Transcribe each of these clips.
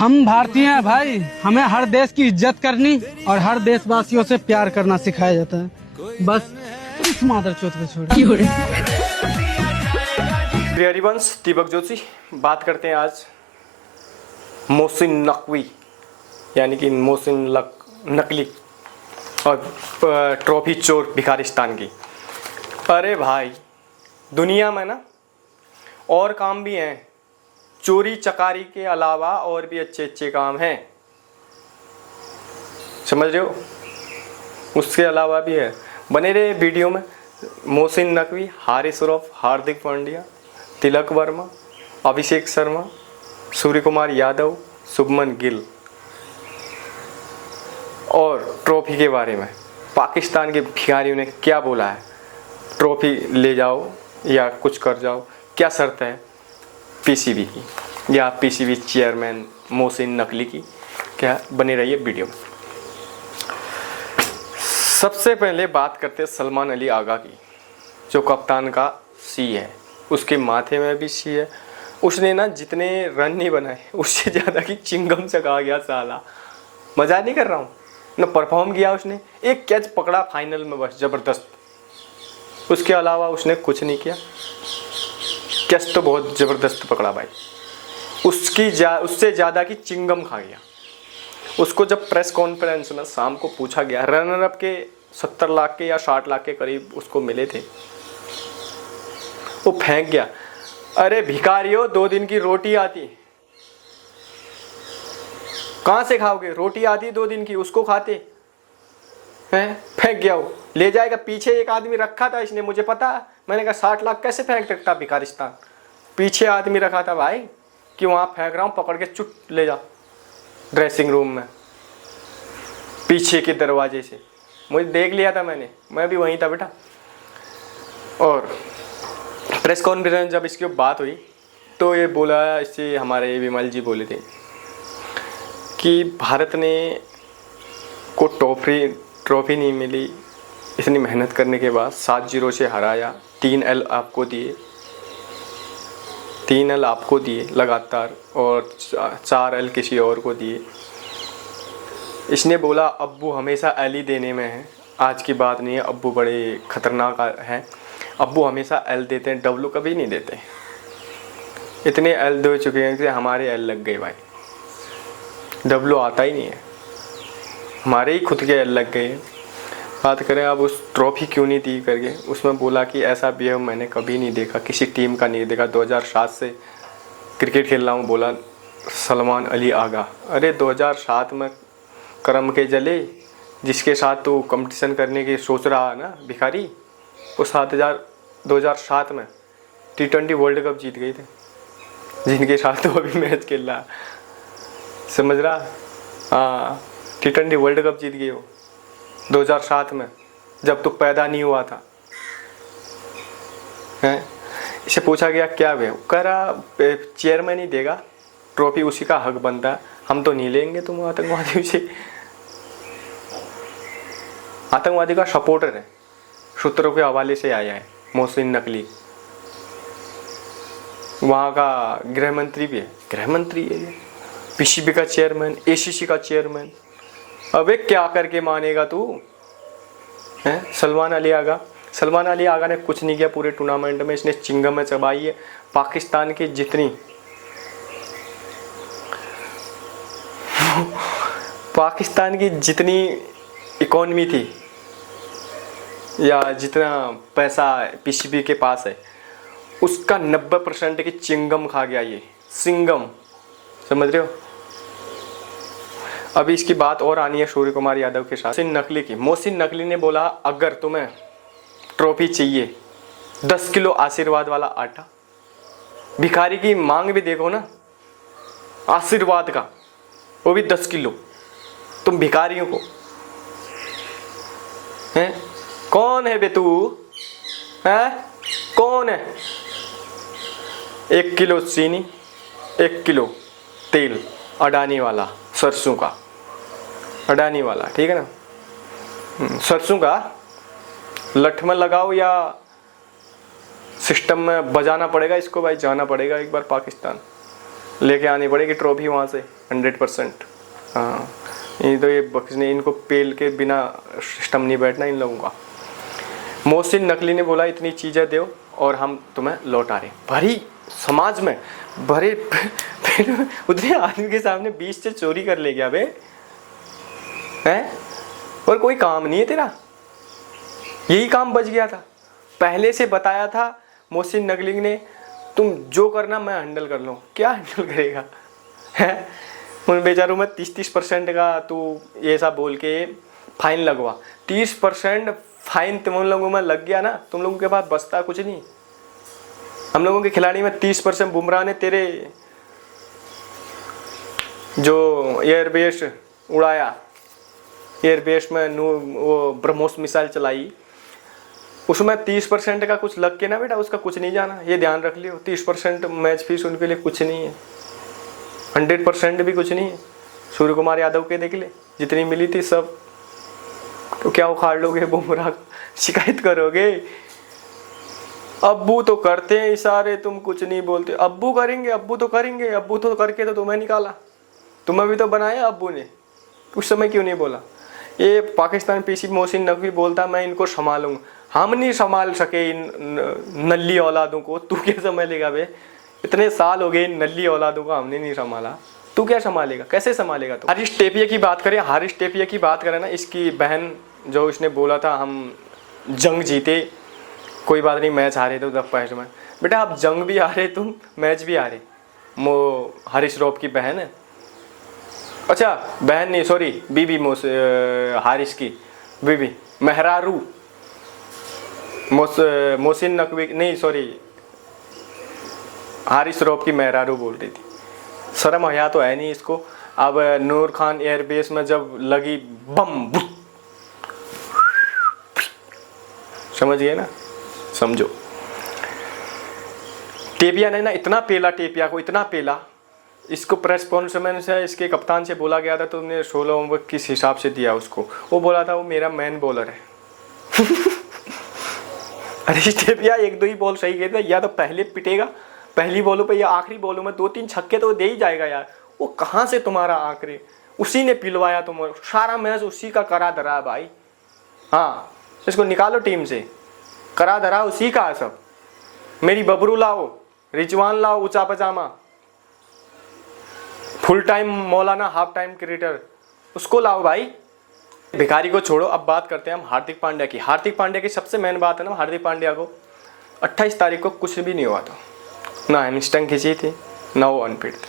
हम भारतीय हैं भाई, हमें हर देश की इज्जत करनी और हर देशवासियों से प्यार करना सिखाया जाता है। बस इस मादरचोद को छोड़। हरिवंश दीपक जोशी बात करते हैं आज मोहसिन नकवी यानी कि मोहसिन नकली और ट्रॉफी चोर भिखारिस्तान की। अरे भाई, दुनिया में ना और काम भी हैं, चोरी चकारी के अलावा और भी अच्छे अच्छे काम हैं, समझ रहे हो? उसके अलावा भी है। बने रहे वीडियो में। मोहसिन नकवी, हारिस उर्फ हार्दिक पांड्या, तिलक वर्मा, अभिषेक शर्मा, सूर्य कुमार यादव, शुभमन गिल और ट्रॉफी के बारे में पाकिस्तान के भिखारियों ने क्या बोला है। ट्रॉफी ले जाओ या कुछ कर जाओ, क्या शर्त है पीसीबी की या पीसीबी चेयरमैन मोहसिन नकली की, क्या? बने रहिए वीडियो में। सबसे पहले बात करते हैं सलमान अली आगा की, जो कप्तान का सी है। उसके माथे में भी सी है। उसने ना जितने रन नहीं बनाए उससे ज़्यादा की चिंगम चका गया साला, मजा नहीं कर रहा हूँ ना। परफॉर्म किया उसने, एक कैच पकड़ा फाइनल में बस, ज़बरदस्त। उसके अलावा उसने कुछ नहीं किया। कैच तो बहुत ज़बरदस्त पकड़ा भाई, उससे ज़्यादा की चिंगम खा गया। उसको जब प्रेस कॉन्फ्रेंस में शाम को पूछा गया, रनर अप के 70 लाख के या 60 लाख के करीब उसको मिले थे, वो फेंक गया। अरे भिखारियों, 2 दिन की रोटी आती, कहां से खाओगे? रोटी आती 2 दिन की, उसको खाते हैं? फेंक गया। वो ले जाएगा। पीछे एक आदमी रखा था इसने, मुझे पता। मैंने कहा 60 लाख कैसे फेंक सकता भिखारिस्तान? पीछे आदमी रखा था भाई कि वहां फेंक रहा हूं, पकड़ के चुट ले जा ड्रेसिंग रूम में, पीछे के दरवाजे से। मुझे देख लिया था मैंने, मैं भी वहीं था बेटा। और प्रेस कॉन्फ्रेंस जब इसकी बात हुई तो ये बोला, इससे हमारे विमल जी बोले थे कि भारत ने को ट्रॉफी नहीं मिली, इतनी मेहनत करने के बाद 7-0 से हराया, 3 एल आपको दिए, 3 एल आपको दिए लगातार और 4 एल किसी और को दिए। इसने बोला अब्बू हमेशा एल ही देने में है, आज की बात नहीं है, अब्बू बड़े खतरनाक हैं, अब्बू हमेशा एल देते हैं, डब्लू कभी नहीं देते। इतने एल दे चुके हैं कि हमारे एल लग गए भाई, डब्लू आता ही नहीं है, हमारे ही खुद के एल लग गए। बात करें अब उस ट्रॉफी क्यों नहीं दी करके, उसमें बोला कि ऐसा बिहेव मैंने कभी नहीं देखा, किसी टीम का नहीं देखा, 2007 से क्रिकेट खेल रहा हूँ, बोला सलमान अली आगा। अरे 2007 में करम के जले, जिसके साथ तो कंपटीशन करने की सोच रहा है ना भिखारी, वो 2007 में T20 वर्ल्ड कप जीत गए थे, जिनके साथ तो अभी मैच खेल रहा, समझ रहा? हाँ, T20 वर्ल्ड कप जीत गए हो 2007 में, जब तो पैदा नहीं हुआ था। हैं? इसे पूछा गया क्या वे, कह रहा चेयरमैन ही देगा ट्रॉफी, उसी का हक बनता है, हम तो नहीं लेंगे। तुम आतंकवादी से, आतंकवादी का सपोर्टर है, सूत्रों के हवाले से आया है मोहसिन नकली। वहाँ का गृह मंत्री भी है, गृह मंत्री है, पीसीबी का चेयरमैन, एसीसी का चेयरमैन। अबे क्या करके मानेगा तू? हैं? सलमान अली आगा ने कुछ नहीं किया पूरे टूर्नामेंट में, इसने चिंगम में चबाई है। पाकिस्तान की जितनी इकोनॉमी थी या जितना पैसा पीसीबी के पास है, उसका 90% की चिंगम खा गया ये सिंगम, समझ रहे हो? अभी इसकी बात और आनी है सूर्य कुमार यादव के साथ। मोहसिन नकली की, मोहसिन नकली ने बोला अगर तुम्हें ट्रॉफी चाहिए, 10 किलो आशीर्वाद वाला आटा। भिखारी की मांग भी देखो ना, आशीर्वाद का, वो भी 10 किलो। तुम भिखारियों को हैं? कौन है बे तू? हैं? कौन है? 1 किलो चीनी, 1 किलो तेल, अडानी वाला, सरसों का, अडानी वाला, ठीक है ना? सरसों का लठ में लगाओ या सिस्टम में बजाना पड़ेगा इसको भाई, जाना पड़ेगा एक बार पाकिस्तान। लेके आनी पड़ेगी ट्रॉफी वहाँ से 100%। हाँ, ये तो ये बख्शने, इनको पेल के बिना सिस्टम नहीं बैठना इन लोगों का। मोहसिन नकवी ने बोला इतनी चीज़ें दो और हम तुम्हें लौटा रहे। भरी समाज में भरे उतने आदमी के सामने 20 से चोरी कर ले गया बे, हैं? और कोई काम नहीं है तेरा, यही काम बच गया था। पहले से बताया था मोहसिन नकवी ने, तुम जो करना मैं हैंडल कर लूँ। क्या हैंडल करेगा, हैं? उन बेचारों में 30% का तू ये सब बोल के फाइन लगवा। 30% फाइन तुम लोगों में लग गया ना, तुम लोगों के पास बचता कुछ नहीं। हम लोगों के खिलाड़ी में 30% बुमराह ने तेरे जो एयरबेस उड़ाया, एयरबेस में वो ब्रह्मोस मिसाइल चलाई, उसमें 30% का कुछ लग के ना बेटा, उसका कुछ नहीं जाना, ये ध्यान रख लियो। 30% मैच फीस उनके लिए कुछ नहीं है, 100% भी कुछ नहीं है। सूर्य कुमार यादव के देख ले, जितनी मिली थी सब, तो क्या उखाड़ लोगे बुमराह, शिकायत करोगे। अब्बू तो करते हैं इशारे, तुम कुछ नहीं बोलते। अब्बू करेंगे, अब्बू तो करेंगे, अब्बू तो करके तो तुम्हें निकाला, तुम्हें भी तो बनाया अब्बू ने, उस समय क्यों नहीं बोला। ये पाकिस्तान पीसी मोहसिन नकवी बोलता मैं इनको संभालूंगा। हम नहीं संभाल सके इन नल्ली औलादों को, तू क्या संभालेगा बे? इतने साल हो गए इन नल्ली औलादों को हमने नहीं संभाला, तू क्या संभालेगा, कैसे संभालेगा तू? हारिस टेपिया की बात करें, हारिस टेपिया की बात करें ना, इसकी बहन जो इसने बोला था हम जंग जीते, कोई बात नहीं मैच हारे तो 10 में। बेटा आप जंग भी हारे, तुम मैच भी हारे। हारिस रौफ की बहन है, अच्छा बहन नहीं सॉरी बीबी, हारिस की बीबी मेहरारू, मोहसिन नकवी नहीं सॉरी हारिस रौफ की मेहरारू बोल रही थी। शर्म हया तो है नहीं इसको। अब नूर खान एयरबेस में जब लगी बम, समझ गए ना, समझो। टेपिया ने ना इतना पेला, टेपिया को इतना पेला, इसको प्रेस कॉन्फ्रेंस से इसके कप्तान से बोला गया था तो उन्हें 16 ओवर किस हिसाब से दिया उसको, वो बोला था वो मेरा मैन बॉलर है। अरे टेपिया 1-2 ही बॉल सही गए थे, या तो पहले पिटेगा पहली बॉलों पे या आखिरी बॉलों में 2-3 छक्के तो दे ही जाएगा यार। वो कहाँ से तुम्हारा आखिरी, उसी ने पिलवाया तुम्हारा सारा मैच, उसी का करा धरा है भाई। हाँ इसको निकालो टीम से, करा धरा उसी का है सब। मेरी बबरू लाओ, रिजवान लाओ ऊंचा पजामा, फुल टाइम मौलाना, हाफ टाइम क्रिकेटर, उसको लाओ भाई। भिखारी को छोड़ो, अब बात करते हैं हम हार्दिक पांड्या की। हार्दिक पांड्या की सबसे मेन बात है ना, हार्दिक पांड्या को 28 तारीख को कुछ भी नहीं हुआ था, ना हैमस्ट्रिंग खींची थी, ना वो अनफिट थे,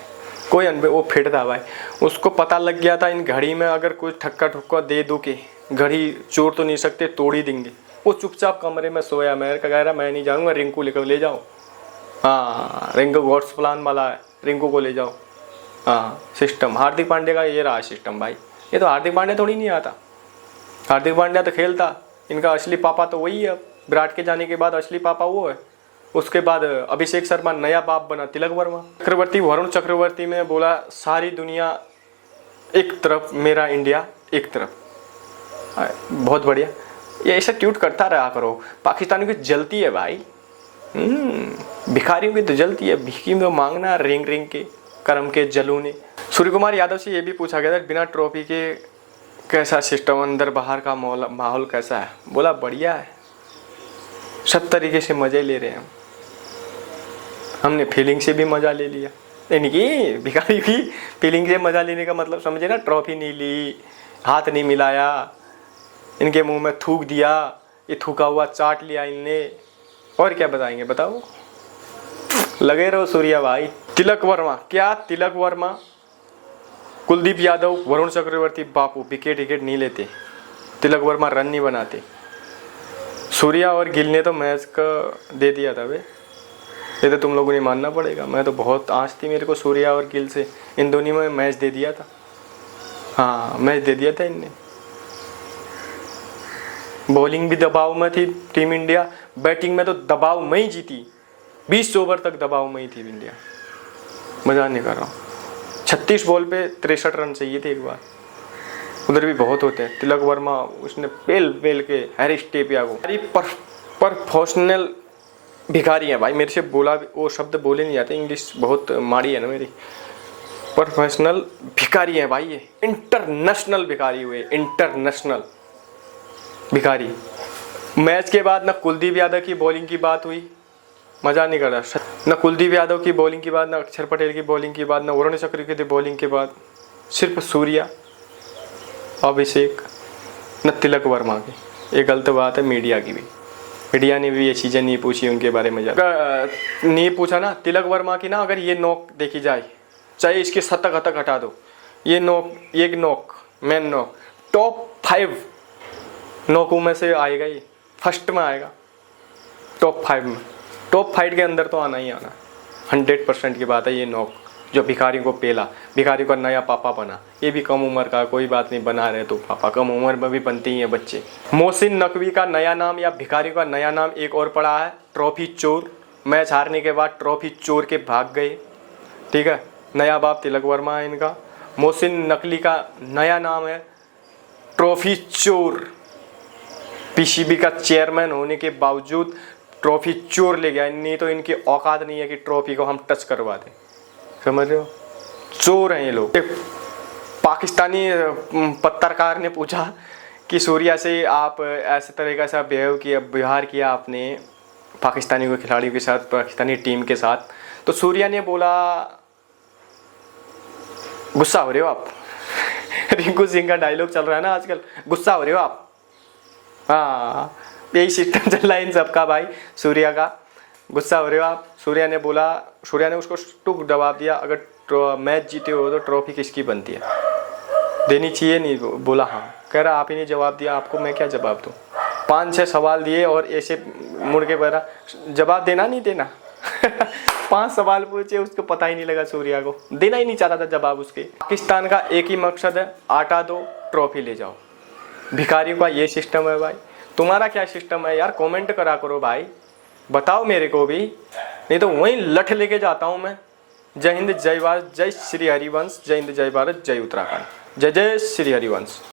कोई वो फिट था भाई। उसको पता लग गया था इन घड़ी में अगर कोई ठक्का ठुक्का दे दो के घड़ी चोर तो नहीं सकते, तोड़ ही देंगे। वो चुपचाप कमरे में सोया, मैं कह रहा मैं नहीं जाऊँगा, रिंकू लेकर ले जाओ। हाँ रिंकू गॉड्स प्लान वाला है, रिंकू को ले जाओ। हाँ सिस्टम हार्दिक पांड्या का ये रहा सिस्टम भाई। ये तो हार्दिक पांड्या थोड़ी नहीं आता, हार्दिक पांड्या तो खेलता, इनका असली पापा तो वही है। विराट के जाने के बाद असली पापा वो है। उसके बाद अभिषेक शर्मा नया बाप बना, तिलक वर्मा। चक्रवर्ती, वरुण चक्रवर्ती में बोला सारी दुनिया एक तरफ, मेरा इंडिया एक तरफ। बहुत बढ़िया, ये ऐसा ट्वीट करता रहा करो। पाकिस्तानियों की जलती है भाई, भिखारियों की तो जलती है, भिखी में मांगना रिंग रिंग के कर्म के जलूने। सूर्य कुमार यादव से ये भी पूछा गया था बिना ट्रॉफी के कैसा सिस्टम, अंदर बाहर का माहौल कैसा है। बोला बढ़िया है, सब तरीके से मजे ले रहे हैं हमने फीलिंग से भी मजा ले लिया। यानी कि भिखारी भी फीलिंग से मजा लेने का मतलब समझे ना, ट्रॉफी नहीं ली, हाथ नहीं मिलाया, इनके मुंह में थूक दिया, ये थूका हुआ चाट लिया इनने, और क्या बताएंगे बताओ। लगे रहो सूर्या भाई। तिलक वर्मा, क्या तिलक वर्मा, कुलदीप यादव, वरुण चक्रवर्ती बापू विकेट नहीं लेते, तिलक वर्मा रन नहीं बनाते। सूर्या और गिल ने तो मैच का दे दिया था बे, ये तो तुम लोगों ने मानना पड़ेगा। मैं तो बहुत आस थी मेरे को सूर्या और गिल से, इन दोनों में मैच दे दिया था। हाँ मैच दे दिया था इनने। बॉलिंग भी दबाव में थी टीम इंडिया, बैटिंग में तो दबाव में ही जीती, 20 ओवर तक दबाव में ही थी इंडिया। मजा नहीं कर रहा हूँ। 36 बॉल पे 63 रन चाहिए थे एक बार, उधर भी बहुत होते हैं। तिलक वर्मा उसने पेल के हारिस टेपिया को, प्रोफेशनल भिखारी है भाई। मेरे से बोला, वो शब्द बोले नहीं जाते, इंग्लिश बहुत माड़ी है ना मेरी। प्रोफेशनल भिखारी है भाई, ये इंटरनेशनल भिखारी हुए, इंटरनेशनल भिखारी। मैच के बाद ना कुलदीप यादव की बॉलिंग की बात हुई, मजा नहीं कर रहा, ना कुलदीप यादव की बॉलिंग की बात, ना अक्षर पटेल की बॉलिंग की बात, ना वरुण चक्र की बॉलिंग के बाद, सिर्फ सूर्या, अभिषेक, न तिलक वर्मा की। ये गलत बात है मीडिया की भी, मीडिया ने भी ये चीज़ें नहीं पूछी उनके बारे में, नहीं पूछा ना तिलक वर्मा की ना। अगर ये नॉक देखी जाए, चाहे इसके शतक हतक हटा दो, ये नॉक, एक नॉक, मैन नॉक, टॉप 5 नॉकों में से आएगा, ये फर्स्ट में आएगा, टॉप 5 में, टॉप 5 के अंदर तो आना ही आना, 100% की बात है। ये नॉक जो भिखारियों को पेला, भिखारियों का नया पापा बना, ये भी कम उम्र का, कोई बात नहीं, बना रहे तो पापा, कम उम्र में भी बनते ही हैं बच्चे। मोहसिन नकवी का नया नाम या भिखारियों का नया नाम एक और पड़ा है, ट्रॉफी चोर। मैच हारने के बाद ट्रॉफी चोर के भाग गए, ठीक है। नया बाप तिलक वर्मा है इनका। मोहसिन नकवी का नया नाम है ट्रॉफी चोर। पीसीबी का चेयरमैन होने के बावजूद ट्रॉफी चोर ले गया, नहीं तो इनकी औकात नहीं है कि ट्रॉफी को हम टच करवा दें, समझ रहे हो, चोर हैं ये लोग। एक पाकिस्तानी पत्रकार ने पूछा कि सूर्या से आप ऐसे तरीके से व्यवहार किया आपने पाकिस्तानी को खिलाड़ियों के साथ, पाकिस्तानी टीम के साथ, तो सूर्या ने बोला गुस्सा हो रहे हो आप। रिंकू सिंह का डायलॉग चल रहा है ना आजकल, गुस्सा हो रहे हो आप। हाँ, यही सिस्टम चल रहा है इन सबका भाई, सूर्या का, गुस्सा हो रहे हो आप। सूर्या ने बोला, सूर्या ने उसको टुक जवाब दिया, अगर मैच जीते हो तो ट्रॉफी किसकी बनती है, देनी चाहिए, नहीं बोला हाँ। कह रहा आप ही ने जवाब दिया, आपको मैं क्या जवाब दूँ। 5-6 सवाल दिए और ऐसे मुड़ के बोला जवाब देना नहीं देना। 5 सवाल पूछे, उसको पता ही नहीं लगा, सूर्या को देना ही नहीं चाहता था जवाब उसके। पाकिस्तान का एक ही मकसद है, आटा दो ट्रॉफी ले जाओ। भिखारियों का ये सिस्टम है भाई, तुम्हारा क्या सिस्टम है यार, कमेंट करा करो भाई, बताओ मेरे को भी, नहीं तो वहीं लठ लेके जाता हूँ मैं। जय हिंद, जय भारत, जय श्री हरिवंश, जय हिंद, जय भारत, जय उत्तराखंड, जय जय श्री हरिवंश।